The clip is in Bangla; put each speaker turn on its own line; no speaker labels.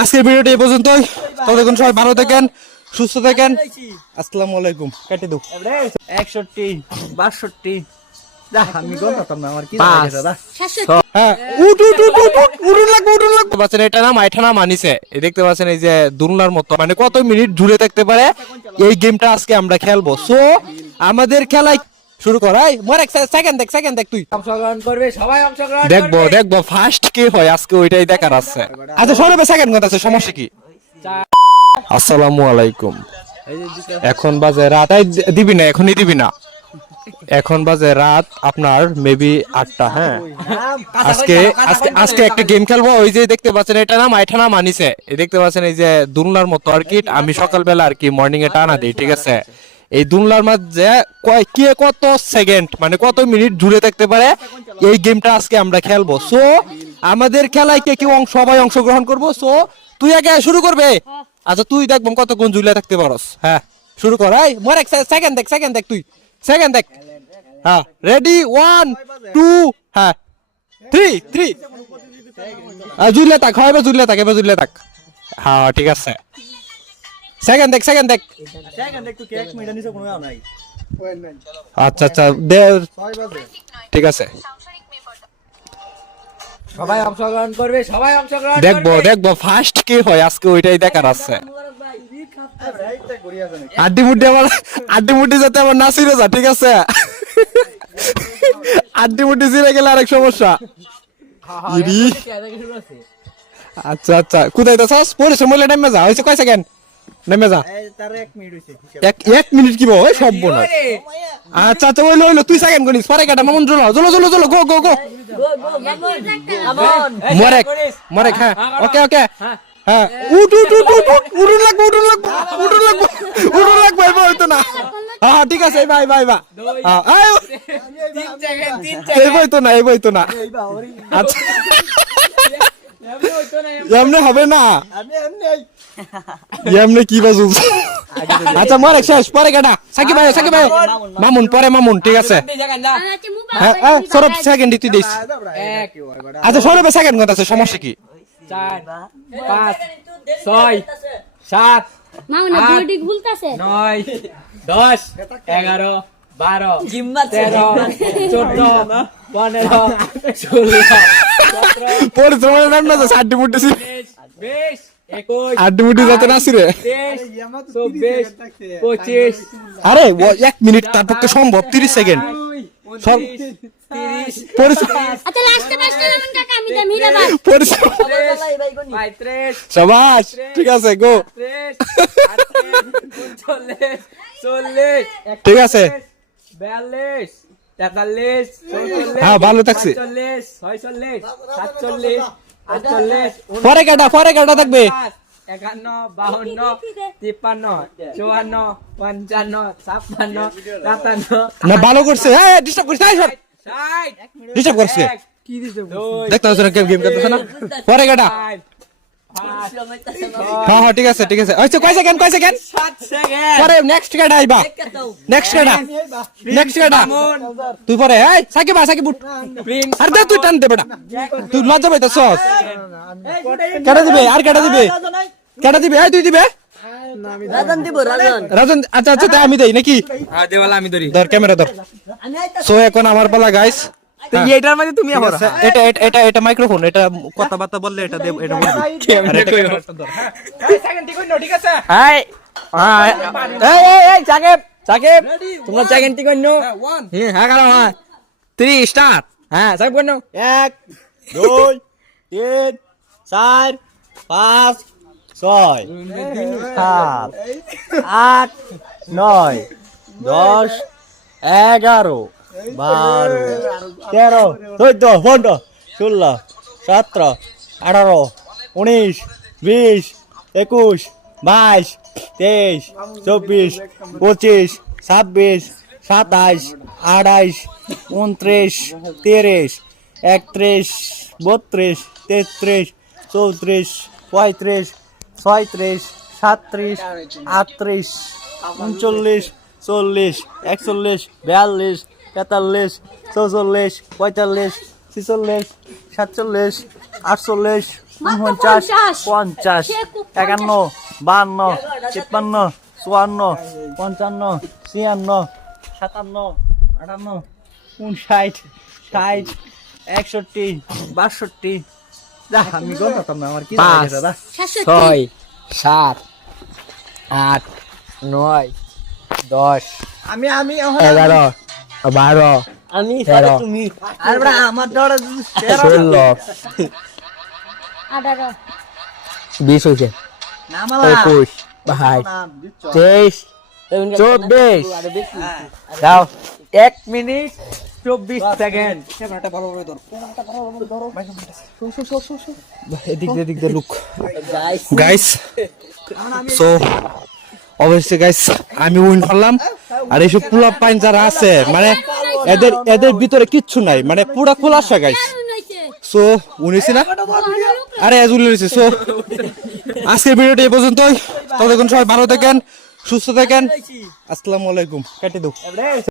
আজকের ভিডিওটি এই পর্যন্তই ততক্ষণ সবাই ভালো থাকেন সুস্থ থাকেন আসসালামু আলাইকুম কেটে দু
একষট্টি বাষট্টি
দেখতে পাচ্ছেন এই যে মতো মানে কত মিনিট থাকতে পারে এই গেমটা আজকে আমরা খেলবো সো আমাদের খেলায় শুরু করাই এই মোর এক সেকেন্ড দেখ সেকেন্ড দেখ তুই
অংশগ্রহণ করবে সবাই অংশগ্রহণ
দেখবো দেখবো ফার্স্ট কে হয় আজকে ওইটাই দেখার আছে আচ্ছা শোনাবে সেকেন্ড কথা আছে সমস্যা কি আসসালামু আলাইকুম এখন বাজে রাত এই দিবি না এখনই দিবি না এখন বাজে রাত আপনার মেবি আটটা হ্যাঁ আজকে আজকে আজকে একটা গেম খেলবো ওই যে দেখতে পাচ্ছেন এটা নাম এটা নাম আনিছে দেখতে পাচ্ছেন এই যে দুলনার মতো আর কি আমি সকালবেলা আর কি মর্নিং এ টানা দিই ঠিক আছে এই দুনলার মাঝে কয় কে কত সেকেন্ড মানে কত মিনিট জুড়ে থাকতে পারে এই গেমটা আজকে আমরা খেলবো সো আমাদের খেলায় কে কেউ সবাই অংশগ্রহণ করবো সো তুই আগে শুরু করবে আচ্ছা তুই দেখবো কতক্ষণ জুলে থাকতে পারস হ্যাঁ শুরু কর এই মোর এক সেকেন্ড দেখ সেকেন্ড দেখ তুই সেকেন্ড দেখ হ্যাঁ রেডি ওয়ান টু হ্যাঁ থ্রি থ্রি জুলে থাক হয় জুলে থাক এবার জুলে থাক হ্যাঁ ঠিক আছে সেকেন্ড দেখ সেকেন্ড দেখ সেকেন্ড দেখ তুই কেক মিটা নিছে কোনো নাই আচ্ছা আচ্ছা দে ঠিক আছে
সবাই অংশগ্রহণ করবে সবাই অংশগ্রহণ
দেখবো দেখবো ফার্স্ট কি হয় আজকে ওইটাই দেখার আছে আড্ডি মুড্ডি আমার আড্ডি মুড্ডি যাতে আমার না ছিঁড়ে যা ঠিক আছে আড্ডি মুড্ডি ছিঁড়ে গেলে আরেক সমস্যা আচ্ছা আচ্ছা কোথায় তো সাস পরে সময় টাইমে যা হয়েছে কয় সেকেন্ড নেমে যা এক মিনিট কি বই সব বোন আচ্ছা আচ্ছা ওই লইলো তুই সাকেন গনিস পরে কাটা মামুন জল জলো জলো জলো গো গো গো মরেক মরেক হ্যাঁ, হ্যাঁ ওকে ওকে হ্যাঁ।, হ্যাঁ উঠ উঠ উঠ উঠ উঠ উঠুন লাগবো উঠুন লাগবো উঠুন লাগবো উঠুন লাগবো এবার হইতো না হ্যাঁ, হ্যাঁ ঠিক আছে বাই বাই বা এই বই তো না এই তো না আচ্ছা এমনি হবে না ইয়ামনে কি বাজু আচ্ছা মার শেষ পরে গাডা সাকিব ভাই সাকিব ভাই মামুন পরে মামুন ঠিক আছে হ্যাঁ, হ্যাঁ সৌরভ সেকেন্ড দিতে দিস আচ্ছা সৌরভ সেকেন্ড কথা আছে সমস্যা কি চার
পাঁচ ছয় সাত আট নয় দশ এগারো বারো তেরো চোদ্দ পনেরো ষোলো
পরে তোমার নাম না তো ষাট বেশ আরে এক মিনিট তারপর সম্ভব তিরিশ সেকেন্ড ঠিক আছে গো ঠিক আছে
বিয়াল্লিশ
হ্যাঁ ভালো থাকছে
ছয়চল্লিশ সাতচল্লিশ
পরে কাটা পরে কাটা থাকবে
একান্ন বাহান্ন তিপ্পান্ন চুয়ান্ন পঞ্চান্ন ছাপ্পান্ন সাতান্ন
না ভালো করছে হ্যাঁ ডিস্টার্ব হ্যাঁ, করছে ডিস্টার্ব করছে দেখতে গেম খেলতেছে না পরে কাটা আচ্ছা। হ্যাঁ, হ্যাঁ ঠিক আছে ঠিক আছে আচ্ছা কয় সেকেন্ড কয় সেকেন্ড 7 সেকেন্ড পরে নেক্সট কাটা আইবা নেক্সট নেক্সট কাটা তুই পরে এই সাকিব সাকিব আর দে তুই টান দে বেটা তুই লজ্জা কাটা দিবে আর কাটা দিবে কাটা দিবে এই তুই দিবে রাজন আচ্ছা আচ্ছা আমি দেই নাকি
হ্যাঁ, আমি ধরি
ধর ক্যামেরা ধর সো এখন আমার পালা গাইস তো হ্যাঁ। এটার মানে তুমি আবার হ্যাঁ। এটা এটা এটা মাইক্রোফোন এটা কথাবার্তা বললে এটা দেব এটা হ্যাঁ কারণ হ্যাঁ, হ্যাঁ হ্যাঁ সাকিব কন্য
এক দুই তিন চার পাঁচ ছয় সাত আট নয় দশ এগারো বারো তেরো চোদ্দ পনেরো ষোলো সতেরো আঠারো উনিশ বিশ একুশ বাইশ তেইশ চব্বিশ পঁচিশ ছাব্বিশ সাতাইশ আঠাইশ উনত্রিশ তিরিশ একত্রিশ বত্রিশ তেত্রিশ চৌত্রিশ পঁয়ত্রিশ ছয়ত্রিশ সাতত্রিশ আটত্রিশ উনচল্লিশ চল্লিশ একচল্লিশ বিয়াল্লিশ তেতাল্লিশ চৌচল্লিশ পঁয়তাল্লিশ ছিচল্লিশ সাতচল্লিশ আটচল্লিশ উনপঞ্চাশ পঞ্চাশ একান্ন বাহান্ন তিপ্পান্ন চুয়ান্ন পঞ্চান্ন ছিয়ান্ন সাতান্ন আটান্ন উনষাট ষাট একষট্টি বাষট্টি আমি না আমার
কি দাদা ছয় সাত আট নয় দশ আমি আমি এগারো বারো আমি তেরো
আর বড় আমার দড়া
ষোলো আঠারো বিশ হয়েছে একুশ বাইশ তেইশ চব্বিশ
হ্যাঁ। যাও এক মিনিট চব্বিশ সেকেন্ড
এদিক দিয়ে এদিক দিয়ে লুক গাইস সো অবশ্যই গাইস আমি উইন করলাম আর এইসব পোলা পাইন যারা আছে মানে এদের এদের ভিতরে কিচ্ছু নাই মানে পুরা খোলাসা গাইস সো না আরে এজ সো এই পর্যন্তই সবাই ভালো থাকেন সুস্থ থাকেন আসসালামু আলাইকুম কেটে দু